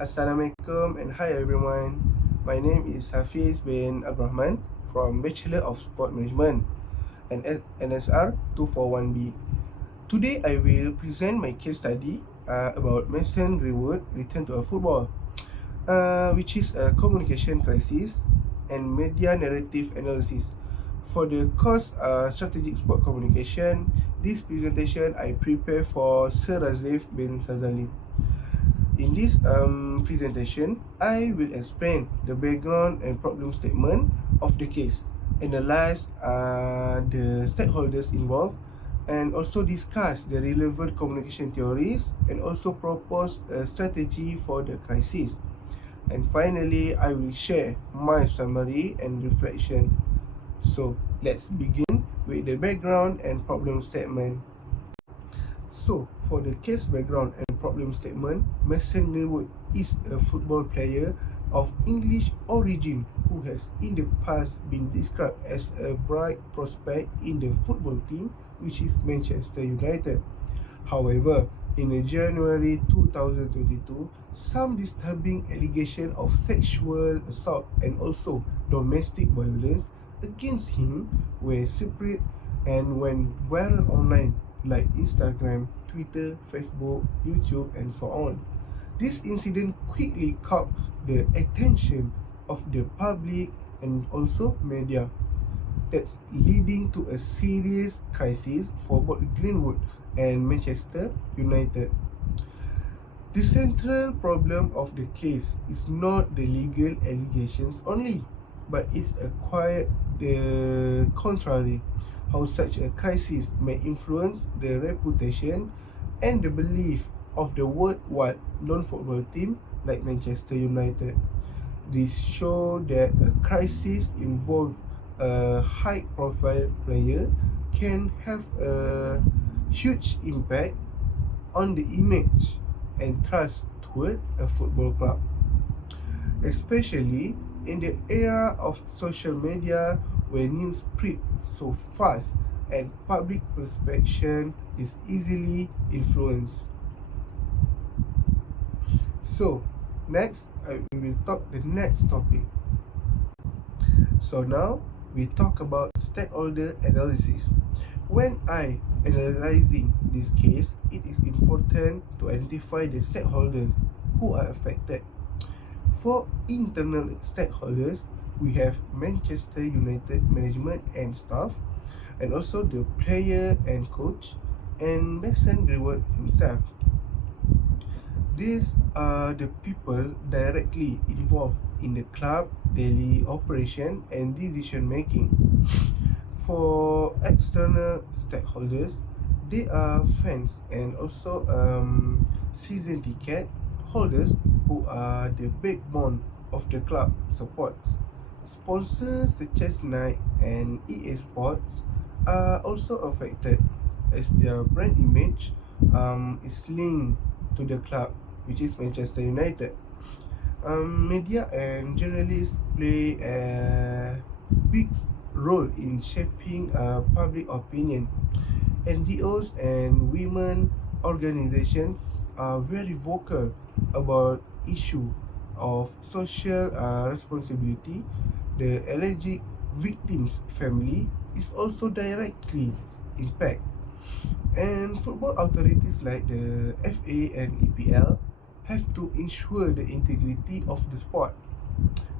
Assalamualaikum and hi everyone. My name is Hafiz bin Rahman from Bachelor of Sport Management and NSR 241B. Today I will present my case study about Mason Greenwood return to a football, which is a communication crisis and media narrative analysis. For the course Strategic Sport Communication, this presentation I prepare for Sir Razif bin Sazali. In this presentation, I will explain the background and problem statement of the case, analyze the stakeholders involved, and also discuss the relevant communication theories and also propose a strategy for the crisis. And finally, I will share my summary and reflection. So let's begin with the background and problem statement. So, for the case background and problem statement, Mason Greenwood is a football player of English origin who has in the past been described as a bright prospect in the football team, which is Manchester United. However, in January 2022, some disturbing allegations of sexual assault and also domestic violence against him were spread and went viral online like Instagram, Twitter, Facebook, YouTube, and so on. This incident quickly caught the attention of the public and also media. That's leading to a serious crisis for both Greenwood and Manchester United. The central problem of the case is not the legal allegations only, but it's quite the contrary, how such a crisis may influence the reputation and the belief of the worldwide non-football team like Manchester United. This shows that a crisis involving a high-profile player can have a huge impact on the image and trust toward a football club, especially in the era of social media where news spread so fast and public perception is easily influenced. So, next we will talk the next topic. So now we talk about stakeholder analysis. When analyzing this case, it is important to identify the stakeholders who are affected. For internal stakeholders, we have Manchester United management and staff, and also the player and coach, and Mason Greenwood himself. These are the people directly involved in the club daily operation and decision making. For external stakeholders, they are fans and also season ticket holders who are the backbone of the club supports. Sponsors such as Nike and EA Sports are also affected as their brand image is linked to the club, which is Manchester United. Media and journalists play a big role in shaping public opinion. NGOs and women organizations are very vocal about issue of social responsibility. The alleged victim's family is also directly impacted. And football authorities like the FA and EPL have to ensure the integrity of the sport.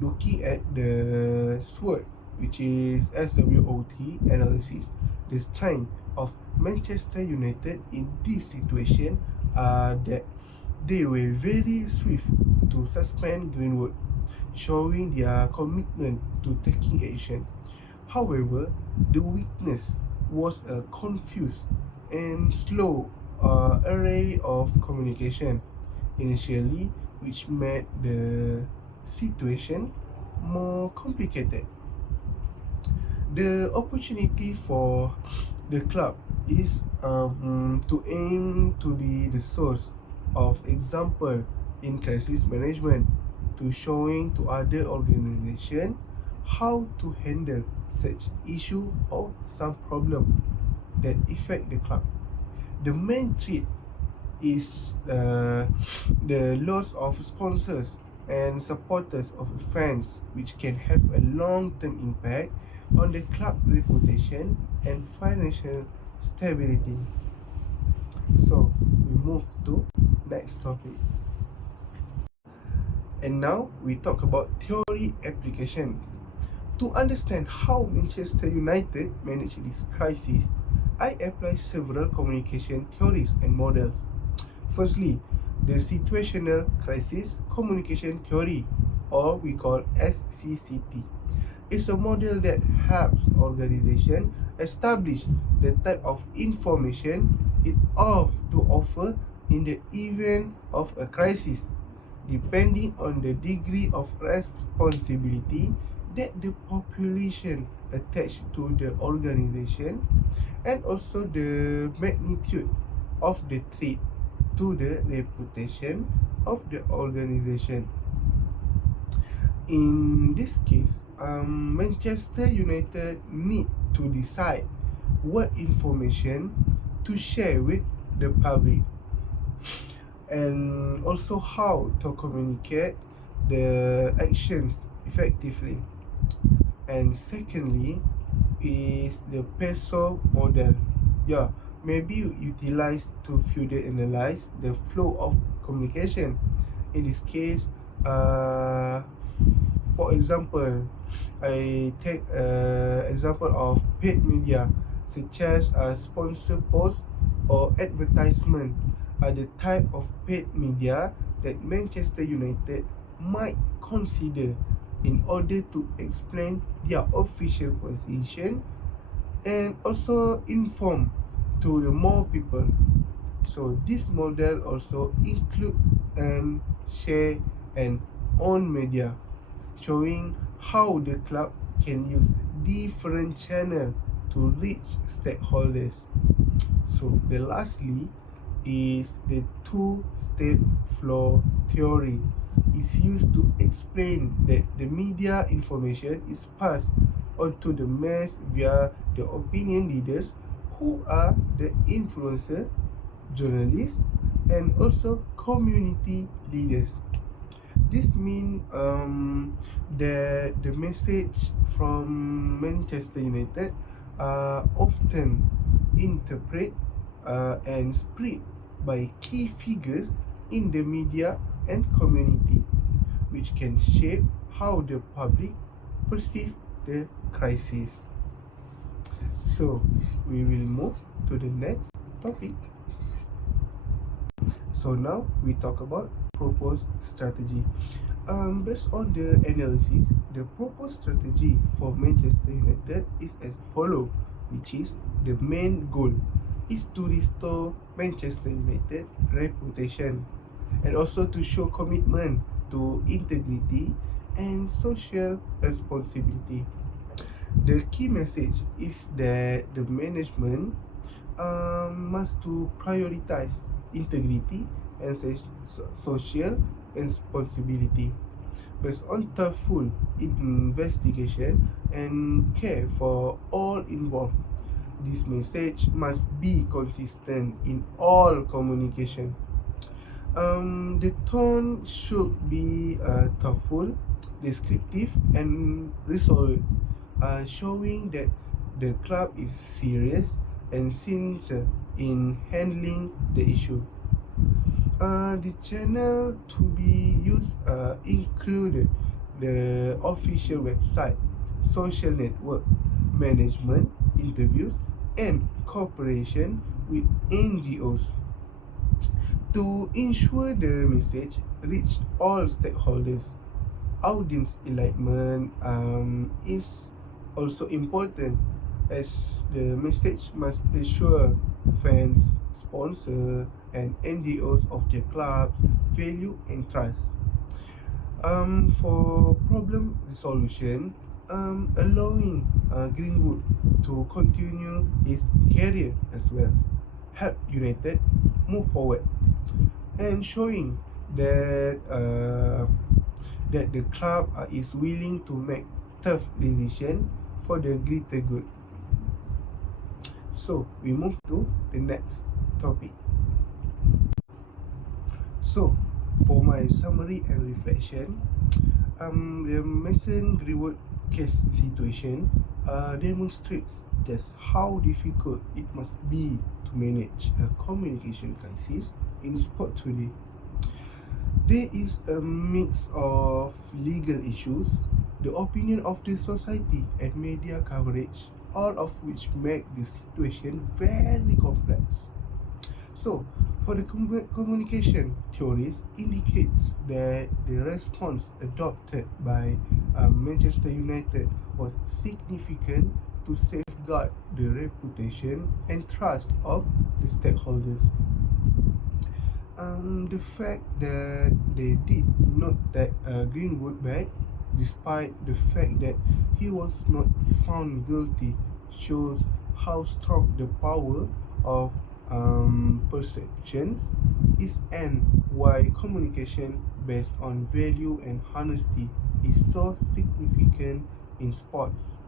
Looking at the SWOT, which is SWOT analysis, the strength of Manchester United in this situation are that they were very swift to suspend Greenwood, showing their commitment to taking action. However, the weakness was a confused and slow array of communication initially, which made the situation more complicated. The opportunity for the club is to aim to be the source of example in crisis management, to showing to other organization how to handle such issue or some problem that affect the club. The main threat is the loss of sponsors and supporters of fans, which can have a long-term impact on the club reputation and financial stability. So we move to next topic. And now we talk about theory applications. To understand how Manchester United managed this crisis, I apply several communication theories and models. Firstly, the situational crisis communication theory, or we call SCCT, is a model that helps organization establish the type of information it ought to offer in the event of a crisis, depending on the degree of responsibility that the population attach to the organization, and also the magnitude of the threat to the reputation of the organization. In this case, Manchester United need to decide what information to share with the public, and also how to communicate the actions effectively. And secondly is the peso model. Yeah, maybe utilized to further analyze the flow of communication. In this case, for example, I take example of paid media such as sponsor posts or advertisement are the type of paid media that Manchester United might consider in order to explain their official position and also inform to the more people. So this model also include and share and own media, showing how the club can use different channel to reach stakeholders. So the lastly is the two-step flow theory. Is used to explain that the media information is passed on to the mass via the opinion leaders, who are the influencers, journalists, and also community leaders. This means that the message from Manchester United are often interpreted and spread by key figures in the media and community, which can shape how the public perceive the crisis. So we will move to the next topic. So now we talk about proposed strategy. Based on the analysis, the proposed strategy for Manchester United is as follow, which is the main goal is to restore Manchester United reputation and also to show commitment to integrity and social responsibility. The key message is that the management must to prioritize integrity and social responsibility based on thoughtful investigation and care for all involved. This message must be consistent in all communication. The tone should be thoughtful, descriptive, and resolute, showing that the club is serious and sincere in handling the issue. The channel to be used included the official website, social network, management, interviews, and cooperation with NGOs to ensure the message reach all stakeholders. Audience enlightenment is also important, as the message must assure fans, sponsors, and NGOs of the club's value and trust. For problem resolution, allowing Greenwood to continue his career as well, help United move forward, and showing that that the club is willing to make tough decisions for the greater good. So we move to the next topic. So, for my summary and reflection, the Mason Greenwood case situation demonstrates just how difficult it must be to manage a communication crisis in sport today. There is a mix of legal issues, the opinion of the society, and media coverage, all of which make the situation very complex. So, for the communication theories indicates that the response adopted by Manchester United was significant to safeguard the reputation and trust of the stakeholders. The fact that they did not take Greenwood back, despite the fact that he was not found guilty, shows how strong the power of perceptions is and why communication based on value and honesty is so significant in sports.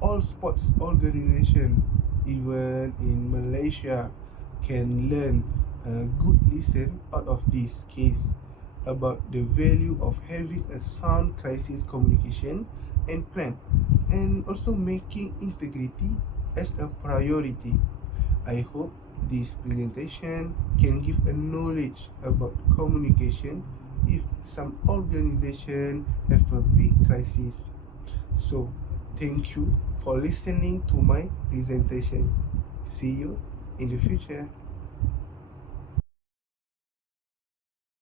All sports organizations, even in Malaysia, can learn a good lesson out of this case about the value of having a sound crisis communication and plan, and also making integrity as a priority. I hope this presentation can give a knowledge about communication if some organization have a big crisis. So, thank you for listening to my presentation. See you in the future.